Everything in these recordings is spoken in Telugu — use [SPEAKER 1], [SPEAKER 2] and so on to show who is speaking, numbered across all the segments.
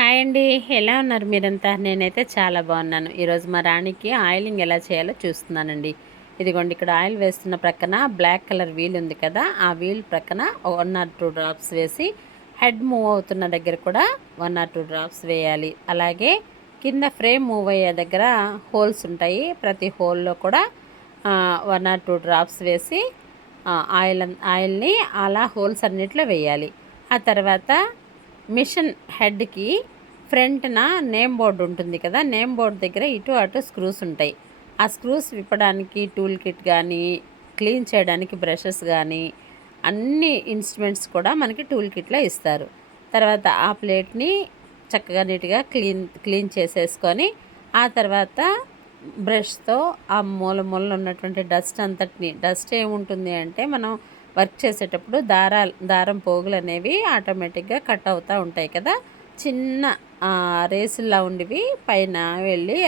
[SPEAKER 1] హాయ్ అండి. ఎలా ఉన్నారు మీరంతా? నేనైతే చాలా బాగున్నాను. ఈరోజు మా రాణికి ఆయిలింగ్ ఎలా చేయాలో చూస్తున్నానండి. ఇదిగోండి ఇక్కడ ఆయిల్ వేస్తున్న ప్రక్కన బ్లాక్ కలర్ వీల్ ఉంది కదా ఆ వీల్ ప్రక్కన వన్ ఆర్ టూ డ్రాప్స్ వేసి హెడ్ మూవ్ అవుతున్న దగ్గర కూడా వన్ ఆర్ టూ డ్రాప్స్ వేయాలి. అలాగే కింద ఫ్రేమ్ మూవ్ అయ్యే దగ్గర హోల్స్ ఉంటాయి. ప్రతి హోల్లో కూడా వన్ ఆర్ టూ డ్రాప్స్ వేసి ఆయిల్ ఆయిల్ని అలా హోల్స్ అన్నిట్లో వేయాలి. ఆ తర్వాత మిషన్ హెడ్కి ఫ్రంట్న నేమ్ బోర్డు ఉంటుంది కదా నేమ్ బోర్డు దగ్గర ఇటు అటు స్క్రూస్ ఉంటాయి. ఆ స్క్రూస్ విప్పడానికి టూల్ కిట్ కానీ క్లీన్ చేయడానికి బ్రషెస్ కానీ అన్ని ఇన్స్ట్రుమెంట్స్ కూడా మనకి టూల్ కిట్లో ఇస్తారు. తర్వాత ఆ ప్లేట్ని చక్కగా నీట్గా క్లీన్ క్లీన్ చేసేసుకొని ఆ తర్వాత బ్రష్తో ఆ మూల మూలలో ఉన్నటువంటి డస్ట్ అంతటిని డస్ట్ ఏముంటుంది అంటే మనం వర్క్ చేసేటప్పుడు దారాలు దారం పోగులు అనేవి ఆటోమేటిక్గా కట్ అవుతూ ఉంటాయి కదా. చిన్న రేసుల్లా ఉండివి పైన వెళ్ళి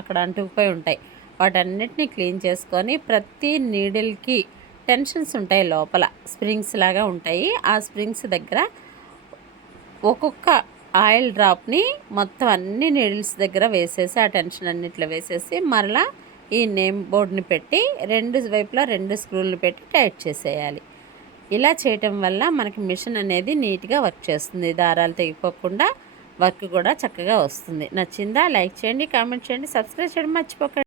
[SPEAKER 1] అక్కడ అంటుకుపోయి ఉంటాయి. వాటన్నిటిని క్లీన్ చేసుకొని ప్రతి నీడిల్కి టెన్షన్స్ ఉంటాయి లోపల. స్ప్రింగ్స్ లాగా ఉంటాయి. ఆ స్ప్రింగ్స్ దగ్గర ఒక్కొక్క ఆయిల్ డ్రాప్ని మొత్తం అన్ని నీడిల్స్ దగ్గర వేసేసి ఆ టెన్షన్ అన్నిట్లో వేసేసి మరలా ఈ నేమ్ బోర్డ్ని పెట్టి రెండు వైపులా రెండు స్క్రూలు పెట్టి టైట్ చేసేయాలి. ఇలా చేయటం వల్ల మనకి మిషన్ అనేది నీట్గా వర్క్ చేస్తుంది. దారాలు తెగిపోకుండా వర్క్ కూడా చక్కగా వస్తుంది. నచ్చిందా? లైక్ చేయండి కామెంట్ చేయండి సబ్స్క్రైబ్ చేయడం మర్చిపోకండి.